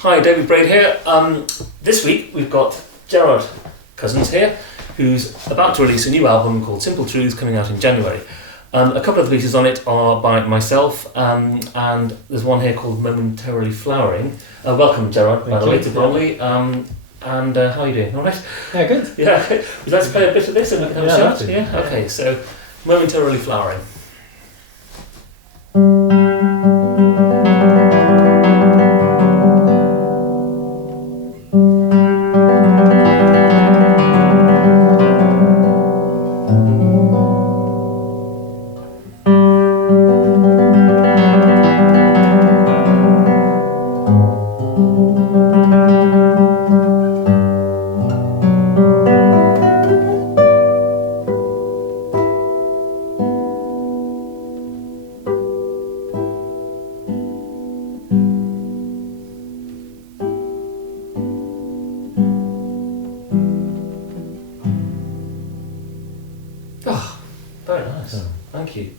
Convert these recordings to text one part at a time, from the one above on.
Hi, David Braid here. This week we've got Gerard Cousins here, who's about to release a new album called Simple Truths, coming out in January. A couple of the pieces on it are by myself, and there's one here called Momentarily Flowering. Welcome, Gerard, by the way, to Bromley. And how are you doing? All right? Yeah, good. Yeah, okay. Would you like to play a bit of this and we can have a chat? Yeah? Okay, so Momentarily Flowering. Oh, very nice. Oh. Thank you.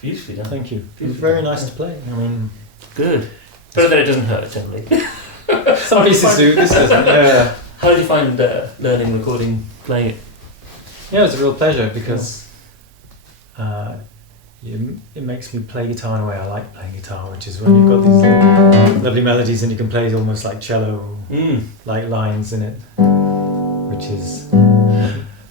Beautifully done. Thank you. It was Beautifully very done. nice to play. I mean, Good. Better that it doesn't hurt, generally. some pieces do. This doesn't. Yeah. How did you find learning, recording, playing it? Yeah, it was a real pleasure because it makes me play guitar in a way I like playing guitar, which is when you've got these lovely melodies and you can play almost like cello, like lines in it, which is.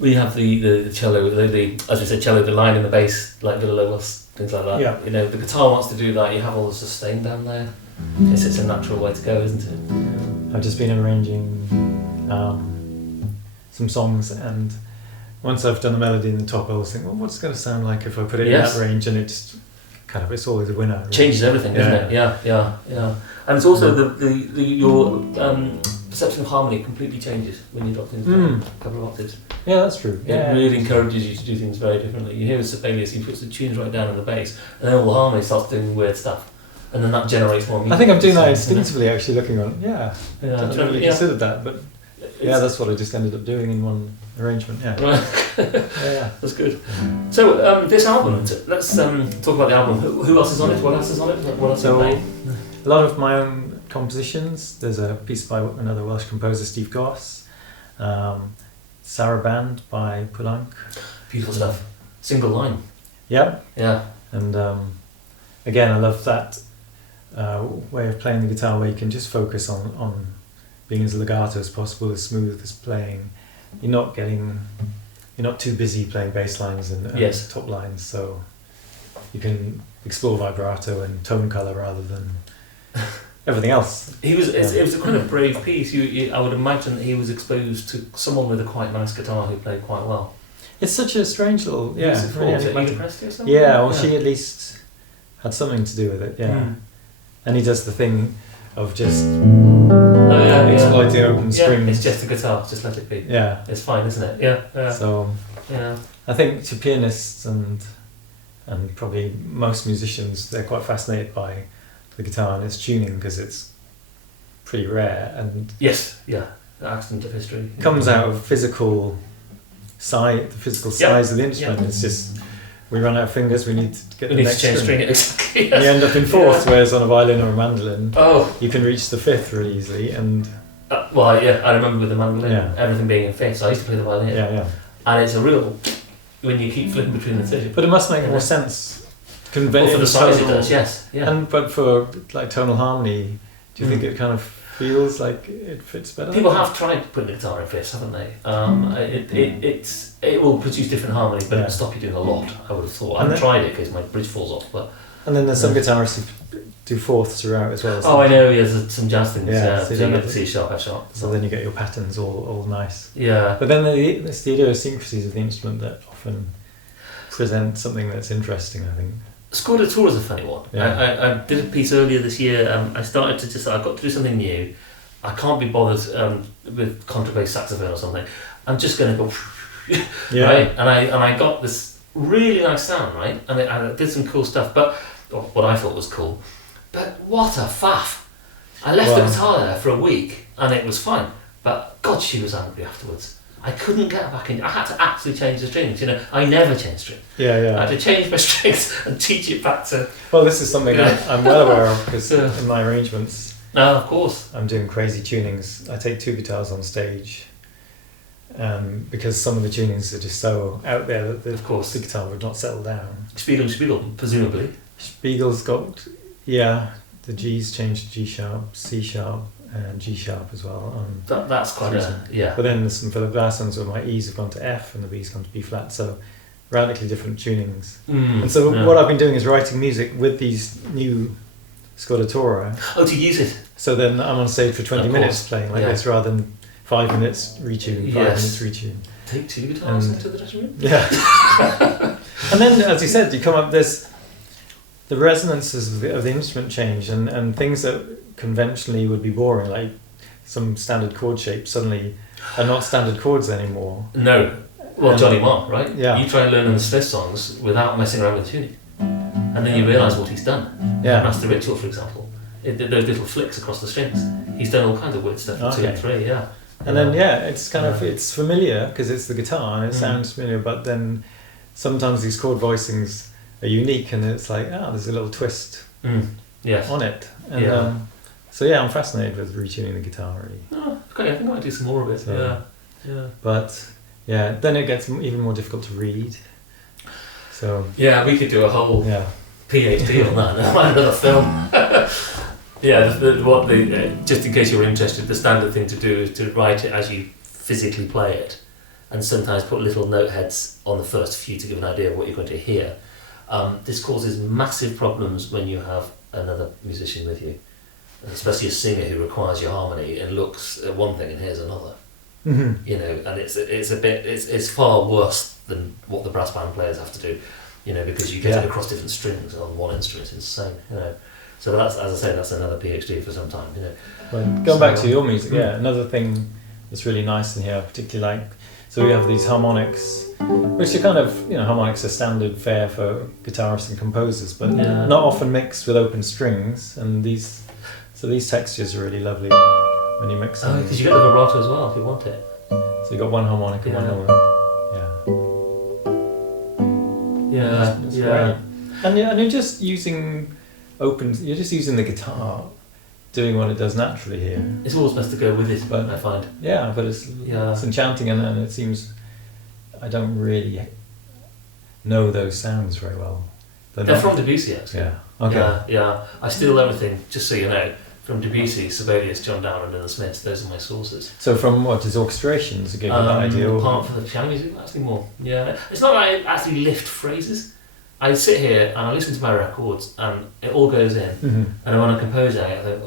We have the cello, the as we said, cello, the line in the bass, like Villa Lobos, things like that. Yeah. You know, the guitar wants to do that. You have all the sustain down there. It's a natural way to go, isn't it? I've just been arranging some songs, and once I've done the melody in the top, I always think, well, what's it going to sound like if I put it in that range? And it just kind of, it's always a winner. Really. Changes everything, doesn't it? Yeah. And it's also your perception of harmony completely changes when you drop into a couple of octaves. Yeah, that's true. It really encourages you to do things very differently. You hear with Sibelius, he puts the tunes right down in the bass, and then all the harmony starts doing weird stuff, and then that generates more music. I think I'm doing that instinctively, actually, looking on. Yeah, I Yeah, hadn't really considered that, but yeah, that's what I just ended up doing in one arrangement. Yeah, Right. yeah. That's good. So this album, let's talk about the album. Who else is on it? What else is on it? What else So, are you playing? a lot of my own compositions. There's a piece by another Welsh composer, Steve Goss. Sarah Band by Poulenc. Beautiful stuff. Single line. Yeah. Yeah. And again, I love that way of playing the guitar where you can just focus on being as legato as possible, as smooth as playing. You're not too busy playing bass lines and Yes. top lines, so you can explore vibrato and tone colour rather than everything else. It was a kind of brave piece. I would imagine that he was exposed to someone with a quite nice guitar who played quite well. It's such a strange little, Was it really Ida Presti or something? Yeah, well, she at least had something to do with it, yeah. And he does the thing of just exploiting open strings. Yeah, it's just a guitar, just let it be. Yeah. It's fine, isn't it? Yeah. So, Yeah. I think to pianists and probably most musicians, they're quite fascinated by the guitar and its tuning because it's pretty rare and Yes, yeah. The accident of history. comes out of physical size of the instrument. It's just, we run out of fingers, we need to get We the need to next change string. string exactly. And you end up in fourth, whereas on a violin or a mandolin, Oh. you can reach the fifth really easily. And Well, yeah, I remember with the mandolin, Yeah. everything being in fifths. I used to play the violin. yeah. And it's a real, when you keep flipping between the two. But it must make more sense. Well, for the size it does, yes. Yeah. But for like tonal harmony, do you think it kind of feels like it fits better? People have tried putting the guitar in fifths, haven't they? It will produce different harmony, but it will stop you doing a lot, I would have thought. I haven't tried it because my bridge falls off. But And then there's some guitarists who do fourths throughout as well. Oh, I know, there's some jazz things, Yeah, so so you you get don't the C sharp, F sharp. So then you get your patterns all nice. Yeah. But then it's the idiosyncrasies of the instrument that often present something that's interesting, I think. Score de Tour is a funny one. Yeah. I did a piece earlier this year. I started to I've got to do something new. I can't be bothered with contrabass saxophone or something. I'm just going to go, right? And I got this really nice sound, right? And I did some cool stuff, but what I thought was cool. But what a faff! I left the guitar there for a week and it was fine. But God, she was angry afterwards. I couldn't get back in. I had to actually change the strings. I never change strings. Yeah. I had to change my strings and teach it back to. Well, this is something I'm well aware of because in my arrangements, No, of course. I'm doing crazy tunings. I take 2 guitars on stage, because some of the tunings are just so out there that Of course. the guitar would not settle down. Spiegel, presumably. Spiegel's got, the G's changed to G sharp, C sharp, and G sharp as well. That's quite yeah. But then there's some Philip Glass ones where my E's have gone to F and the B's gone to B flat, so radically different tunings. And so what I've been doing is writing music with these new Scodatura. Oh, to use it. So then I'm on stage for 20 minutes playing like this rather than 5 minutes retune, 5 minutes retune. Take 2 guitars into the dressing room? Yeah. And then, as you said, you come up, there's the resonances of the instrument change and things that conventionally would be boring, like some standard chord shapes suddenly are not standard chords anymore. No. Well, Johnny Marr, right? Yeah. You try and learn the Smith songs without messing around with the tuning. And then you realise what he's done. Yeah. Master Ritual, for example. Those little flicks across the strings. He's done all kinds of weird stuff for 2 and 3, yeah. And then, it's kind of, it's familiar because it's the guitar and it sounds familiar, but then sometimes these chord voicings are unique and it's like, there's a little twist on it. And so I'm fascinated with retuning the guitar really. Oh, okay, I think I might do some more of it, yeah. But, then it gets even more difficult to read. So yeah, we could do a whole PhD on that. Another film. Just in case you're interested, the standard thing to do is to write it as you physically play it, and sometimes put little note heads on the first few to give an idea of what you're going to hear. This causes massive problems when you have another musician with you, especially a singer who requires your harmony and looks at one thing and hears another. And it's far worse than what the brass band players have to do, because you get it across different strings on one instrument. It's insane, So that's, as I say, that's another PhD for some time, Well, going back to your music, another thing that's really nice in here, particularly so we have these harmonics, which are kind of, harmonics are standard fare for guitarists and composers, but not often mixed with open strings, and these textures are really lovely when you mix them. Oh, because you get the vibrato as well if you want it. So you got one harmonic and one harmonic. That's great. And you're just using you're just using the guitar doing what it does naturally here. It's always best to go with it, but I find. Yeah, but it's enchanting, and it seems I don't really know those sounds very well. They're from Debussy, actually. Yeah. Okay. Yeah. I steal everything, just so you know, from Debussy, Sibelius, John Dowland and the Smiths. Those are my sources. So from what, his orchestrations to give you that idea? Apart from the piano music, actually more. Yeah. It's not like I actually lift phrases. I sit here and I listen to my records and it all goes in. And when I'm composing, I think,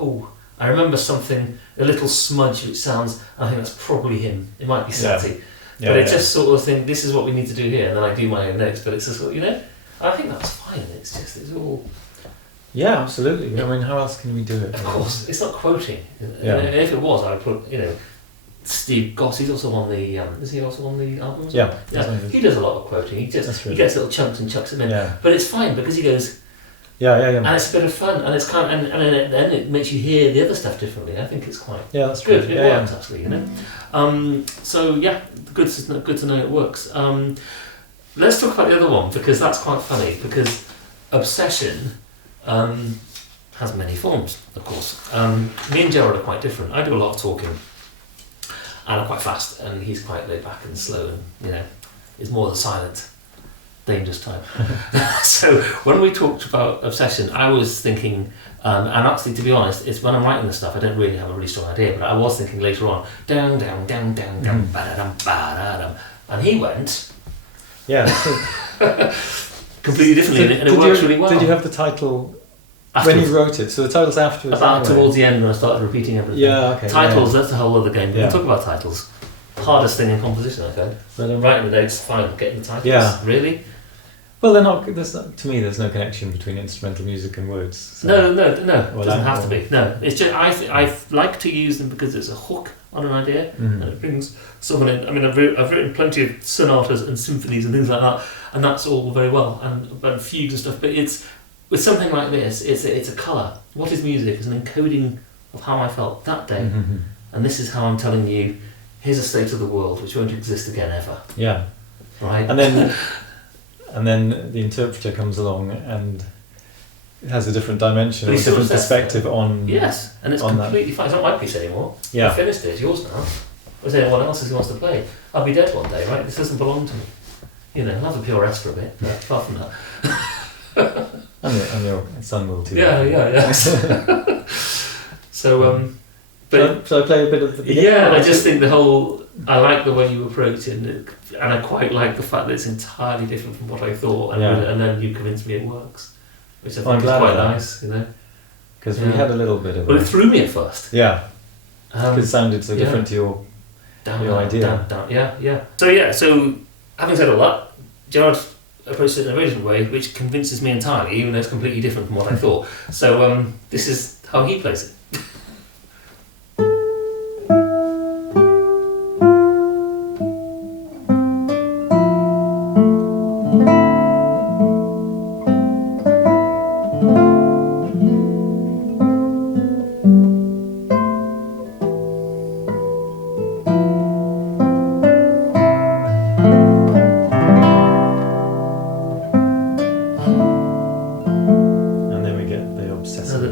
I remember something, a little smudge which sounds, I think that's probably him. It might be Satie. But it just sort of think, this is what we need to do here, and then I do my own notes, but it's just, I think that's fine. It's all... Yeah, absolutely. I mean, how else can we do it? Of course, it's not quoting. If it was, I would put, Steve Goss, he's also on the, is he also on the album? Yeah. He does a lot of quoting. He gets little chunks and chucks them in. Yeah. But it's fine because he goes, and it's a bit of fun, and it's kind of, and then it makes you hear the other stuff differently. I think it's quite that's good. True. It works actually, good to know it works. Let's talk about the other one because that's quite funny because Obsession has many forms, of course. Me and Gerard are quite different. I do a lot of talking, and I'm quite fast, and he's quite laid back and slow, and is more the silent, dangerous type. So when we talked about Obsession, I was thinking, and actually to be honest, it's when I'm writing this stuff, I don't really have a really strong idea, but I was thinking later on, down, down, down, down, down, ba-da-dum, ba-da-dum, and he went, completely differently, and it works really well. Did you have the title afterwards, when you wrote it? So the title's afterwards. Towards the end when I started repeating everything. Yeah, okay. Titles, that's a whole other game. We can talk about titles. Hardest thing in composition, I think. When I'm writing the notes, fine. Getting the titles. Yeah. Really? Well, they're not. To me, there's no connection between instrumental music and words. So. No. It doesn't have to be. No, it's just I like to use them because it's a hook on an idea, and it brings someone in. I mean, I've written plenty of sonatas and symphonies and things like that, and that's all very well, and fugues and stuff. But it's with something like this, it's a colour. What is music? It's an encoding of how I felt that day, and this is how I'm telling you. Here's a state of the world which won't exist again ever. Yeah. Right. And then the interpreter comes along and it has a different dimension But or a he's still different obsessed perspective on. Yes, and it's on completely fine. It's not my piece anymore. Yeah. I finished it. It's yours now. Is there anyone else who wants to play? I'll be dead one day, right? This doesn't belong to me. You know, I'll have a pure for a bit, but apart from that. And your son will too. Yeah. So, but shall I play a bit of the beginning? yeah, I just think I like the way you approach it, and I quite like the fact that it's entirely different from what I thought, and then you convinced me it works, which I think is quite nice, you know. Because we had a little bit of. Well, it threw me at first. Yeah. Because it sounded so different to your idea. Yeah. So having said all that, Gerard approached it in a very different way, which convinces me entirely, even though it's completely different from what I thought. So this is how he plays it.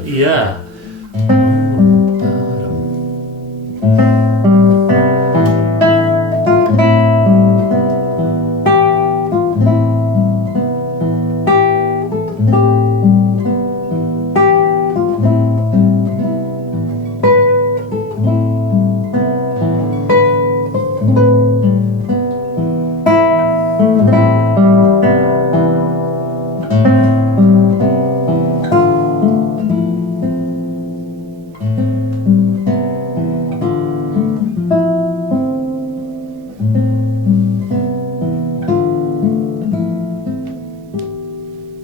Yeah.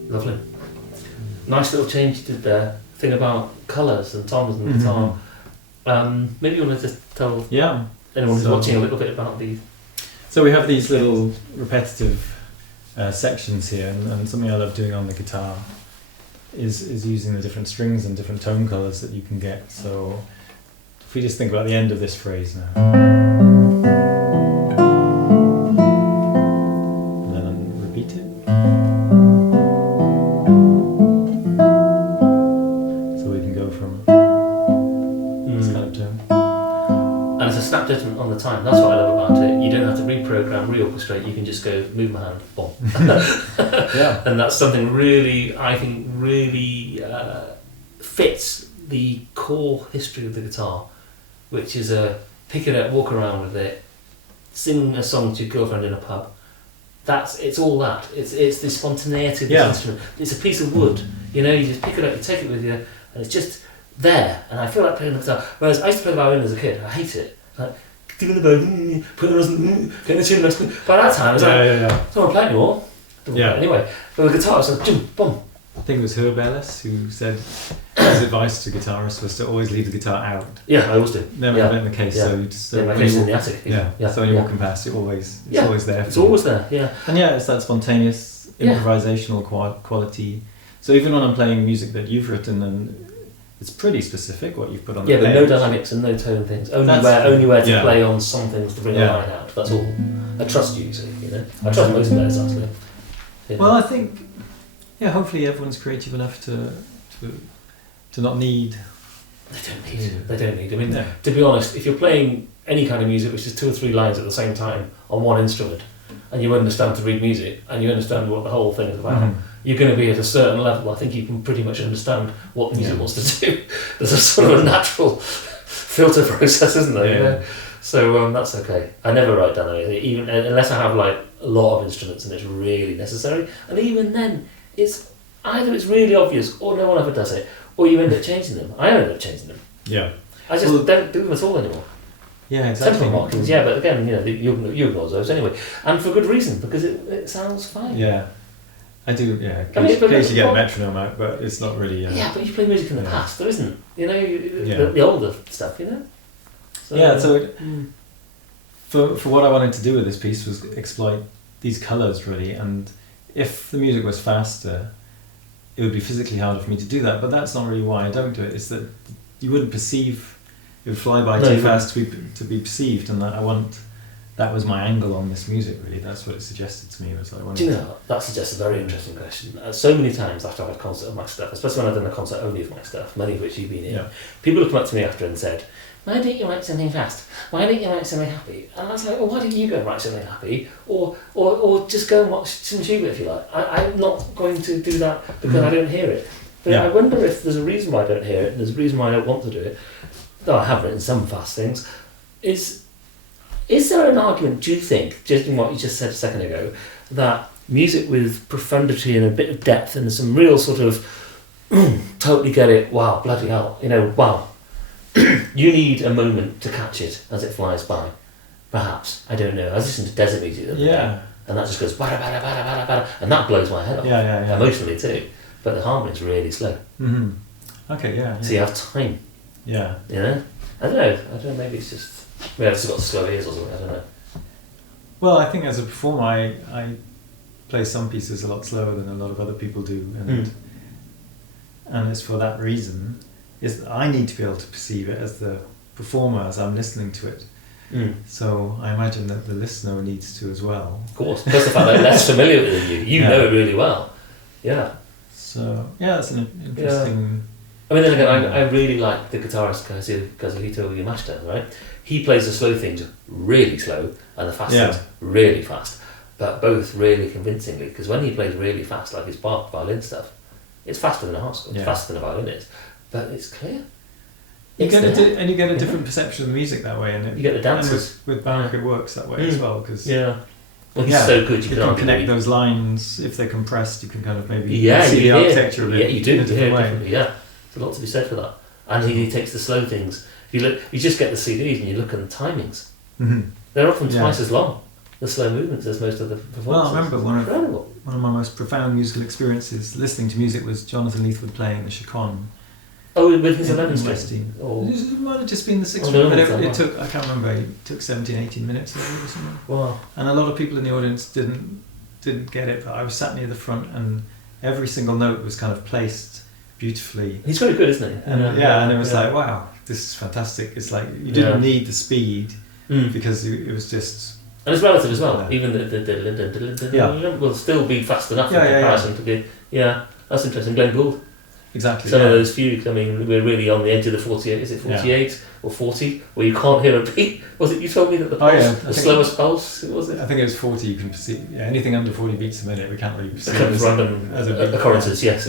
Lovely. Nice little change you did there. Thing about colours and toms and guitar. Maybe you want to just tell anyone who's watching a little bit about these. So we have these little repetitive sections here, and something I love doing on the guitar is using the different strings and different tone colours that you can get. So if we just think about the end of this phrase now, and then repeat it. So we can go from this kind of tone. And it's a snap judgment on the time. That's what I love about it. You don't have to reprogram, reorchestrate. You can just go, move my hand, boom. Yeah. And that's something really, I think, really fits the core history of the guitar, which is pick it up, walk around with it, sing a song to your girlfriend in a pub. It's all that. It's the spontaneity of this instrument. It's a piece of wood. You know, you just pick it up, you take it with you, and it's just there. And I feel like playing the guitar. Whereas I used to play the violin as a kid. I hate it. Like, give me the bow, put the rhythm, get the tune. By that time, I was like, I don't want to play anymore. Anyway, but the guitar was like, boom, boom. I think it was Herb Ellis who said his advice to guitarists was to always leave the guitar out. Yeah, I always do. Never have it in the case. So you just my case is in the attic. So when you're walking past, it's always there. It's always there. Yeah. And it's that spontaneous improvisational quality. So even when I'm playing music that you've written, and it's pretty specific what you've put on the page. But no dynamics and no tone things. Only where to play on some things to bring a line out. That's all. I trust you, you know. I trust most players actually. You know? Well, I think hopefully everyone's creative enough to not need. They don't need. I mean, to be honest, if you're playing any kind of music which is 2 or 3 lines at the same time on one instrument, and you understand to read music and you understand what the whole thing is about, you're going to be at a certain level. I think you can pretty much understand what the music wants to do. There's a sort of a natural filter process, isn't there? Yeah. You know? So that's okay. I never write down anything, even unless I have like a lot of instruments and it's really necessary. And even then, it's either it's really obvious or no one ever does it, or you end up changing them. I end up changing them. Yeah. I just don't do them at all anymore. Yeah, exactly. Temporal markings, but again, you ignore those anyway, and for good reason, because it sounds fine. Yeah, I do. Yeah, occasionally get a metronome out, but it's not really. But you play music in the past, there isn't. You know, the older stuff. You know. So for what I wanted to do with this piece was exploit these colours really, and if the music was faster, it would be physically harder for me to do that. But that's not really why I don't do it. It's that you wouldn't perceive. It would fly by too fast to be perceived, and I want that was my angle on this music. Really, that's what it suggested to me. It was like, do you know, that suggests a very interesting question. So many times after I've had a concert of my stuff, especially when I've done a concert only of my stuff, many of which you've been in, people have come up to me after and said, why don't you write something fast? Why don't you write something happy? And I was like, well, why don't you go and write something happy? Or just go and watch some Schubert if you like. I'm not going to do that because I don't hear it. But I wonder if there's a reason why I don't hear it, and there's a reason why I don't want to do it, though I have written some fast things. Is there an argument, do you think, just in what you just said a second ago, that music with profundity and a bit of depth and some real sort of totally get it, wow, bloody hell, wow, you need a moment to catch it as it flies by, perhaps, I don't know. I was listening to desert music the other day, and that just goes bada bada bada bada bada, and that blows my head off, emotionally too, but the harmony's really slow. Okay, so you have time. I don't know, maybe it's just maybe I've just got slow ears or something, I don't know. Well, I think as a performer I play some pieces a lot slower than a lot of other people do, and it's for that reason, is that I need to be able to perceive it as the performer as I'm listening to it. So I imagine that the listener needs to as well. Of course, plus the fact that they're less familiar with it than you know it really well. Yeah. So that's an interesting... I mean, then again, I really like the guitarist Kazuhito Yamashita, right? He plays the slow things really slow and the fast things really fast, but both really convincingly, because when he plays really fast, like his Bach violin stuff, it's faster than a harp, it's faster than a violin is, but it's clear. You get a different perception of the music that way, and you get the dances. With Bach it works that way as well, because well, he's so good. You can connect those lines. If they're compressed, you can kind of maybe see the architecture of it. Yeah, you do. In a different way. There's a lot to be said for that. And he takes the slow things. If you look, you just get the CDs and you look at the timings. They're often twice as long, the slow movements, as most of the performances. Well, I remember one of my most profound musical experiences listening to music was Jonathan Leithwood playing the chaconne. Oh, with his 11 string? It might have just been the 6 string, but it took, I can't remember, it took 17, 18 minutes or something. Wow. And a lot of people in the audience didn't get it, but I was sat near the front and every single note was kind of placed beautifully. He's very good, isn't he? And it was like, wow, this is fantastic. It's like, you didn't need the speed because it was just... And it's relative as well. Even the will still be fast enough in comparison to be... Yeah, that's interesting. Glenn Gould. Exactly. Some of those fugues, I mean, we're really on the edge of the 48, is it 48 or 40, where you can't hear a beat? Was it, you told me that the pulse, the slowest pulse, was it? I think it was 40, you can perceive, anything under 40 beats a minute, we can't really perceive as random occurrences, yes.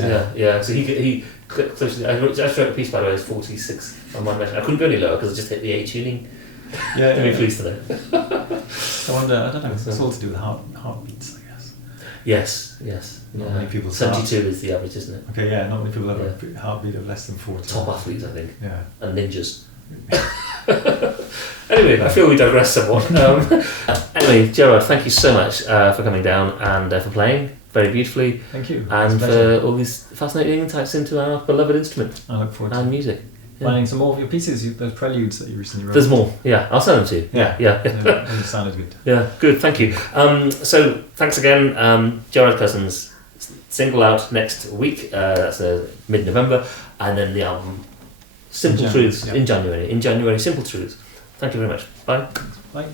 So he clicked, I wrote a piece, by the way, it was 46 on my measure. I couldn't go any lower because I just hit the A tuning. Very pleased to know. I wonder, I don't know, it's all to do with heartbeats, I guess. Yes. Not many people 72 is the average, isn't it? Okay, not many people have a heartbeat of less than 40. Top athletes, I think. Yeah. And ninjas. Anyway, I feel we digress somewhat. Anyway, Gerard, thank you so much for coming down and for playing very beautifully. Thank you. And for all these fascinating insights into our beloved instrument. I look forward to music. Finding some more of your pieces, those preludes that you recently wrote. There's more, I'll send them to you. Yeah. They sounded good. Yeah, good, thank you. So, thanks again. Gerard Cousins, single out next week, that's mid-November, and then the album Simple Truths in January. Simple Truths. Thank you very much. Bye. Bye.